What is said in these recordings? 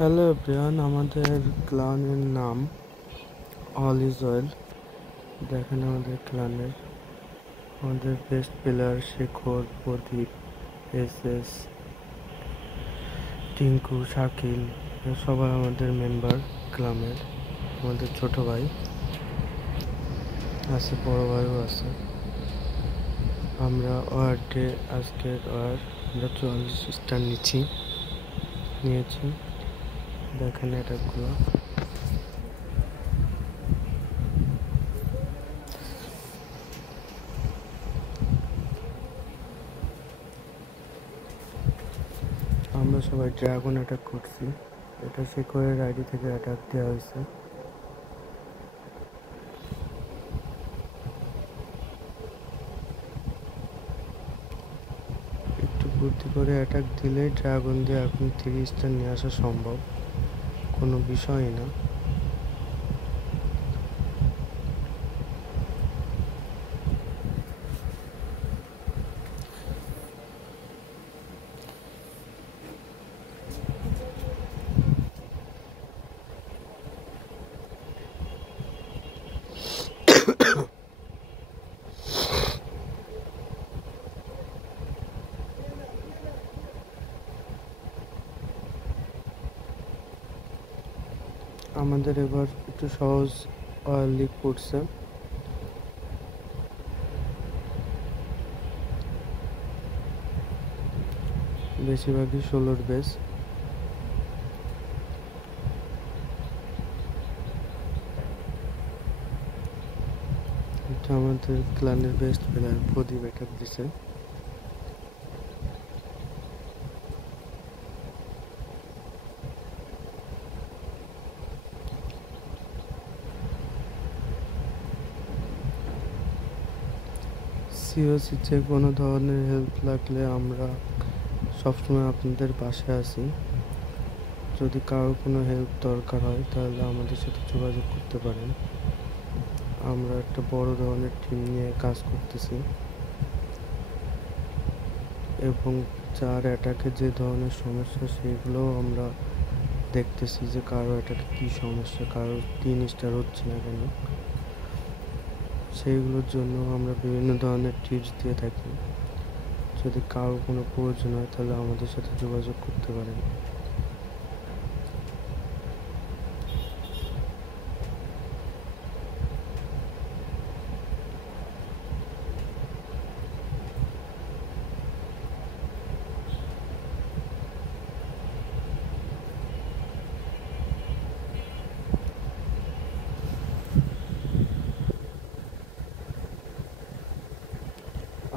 Hello everyone, আমাদের ক্লানের নাম all is well. দেখেন আমাদের বেস্ট প্লেয়ার শেখর, প্রদীপ, এস টিঙ্কু, শাকিল, সবাই আমাদের মেম্বার ক্লাবের। আমাদের ছোট ভাই আছে, বড় ভাইও আছে। আমরা আজকের আমরা 44 স্টার নিয়েছি। দেখেন অ্যাটাকগুলো। আমরা সবাই ড্রাগন অ্যাটাক করছি। এটা শেখরের আইডি থেকে অ্যাটাক দেওয়া হয়েছে। একটু বুদ্ধি করে অ্যাটাক দিলে ড্রাগন দিয়ে এখন 3 স্টার নিয়ে আসা সম্ভব, কোনো বিষয়ই না। আমাদের এবার একটু সহজ লিগ পড়ছে। বেশিরভাগই 16-র বেস। এটা আমাদের ক্লানের বেস্ট প্লেয়ার প্রদীপ অ্যাটাক দিছে। সিওসিতে কোনো ধরনের হেল্প লাগলে আমরা সবসময় আপনাদের পাশে আছি। যদি কারো কোনো হেল্প দরকার হয় তাহলে আমাদের সাথে যোগাযোগ করতে পারেন। আমরা একটা বড় ধরনের টিম নিয়ে কাজ করতেছি এবং যার অ্যাটাকে যে ধরনের সমস্যা সেগুলোও আমরা দেখতেছি, যে কারো অ্যাটাকে কী সমস্যা, কারো 3 স্টার হচ্ছে না কেন। সেইগুলোর জন্য আমরা বিভিন্ন ধরনের টিপস দিয়ে থাকি। যদি কারো কোনো প্রয়োজন হয় তাহলে আমাদের সাথে যোগাযোগ করতে পারেন।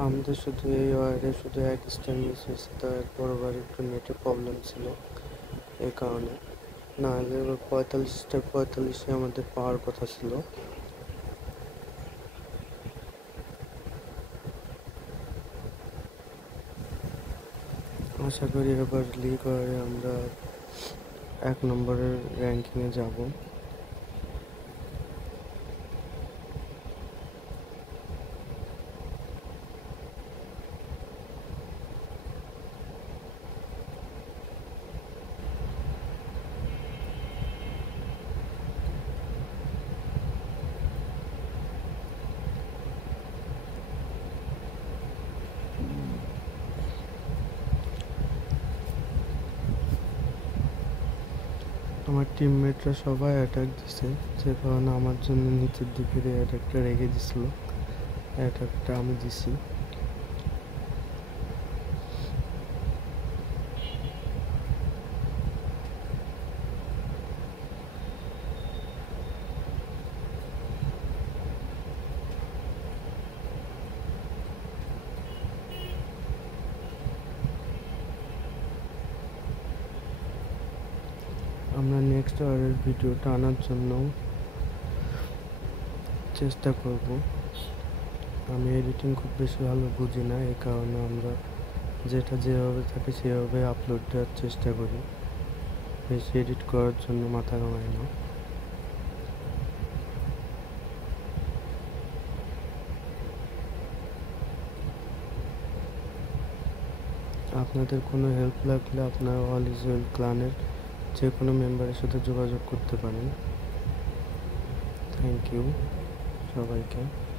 আমাদের শুধু এই ওয়ার্ডে শুধু 1 স্টার মিস হয়েছে, তার পরবার একটু নেটে প্রবলেম ছিল এই কারণে। না হলে 45 স্টার 45-এ আমাদের পাওয়ার কথা ছিল। আশা করি এবার লিগ ওয়ারে আমরা 1 নম্বরের র্যাঙ্কিংয়ে যাব। আমার টিমমেটরা সবাই অ্যাটাক দিছে, যে কারণে আমার জন্য নিচের দিকের এই অ্যাটাকটা রেখে দিছিল। অ্যাটাকটা আমি দিছি। আমরা নেক্সট ওয়ারের ভিডিওটা আনার জন্য চেষ্টা করব। আমি এডিটিং খুব বেশি ভালো বুঝি না, এই কারণে আমরা যেটা যেভাবে থাকে সেভাবে আপলোড দেওয়ার চেষ্টা করি। বেশি এডিট করার জন্য মাথা ঘামাই না। আপনাদের কোনো হেল্প লাগলে আপনারা অল ইজ ওয়েল ক্লানের যে কোনো মেম্বারের সাথে যোগাযোগ করতে পারেন। থ্যাংক ইউ সবাইকে।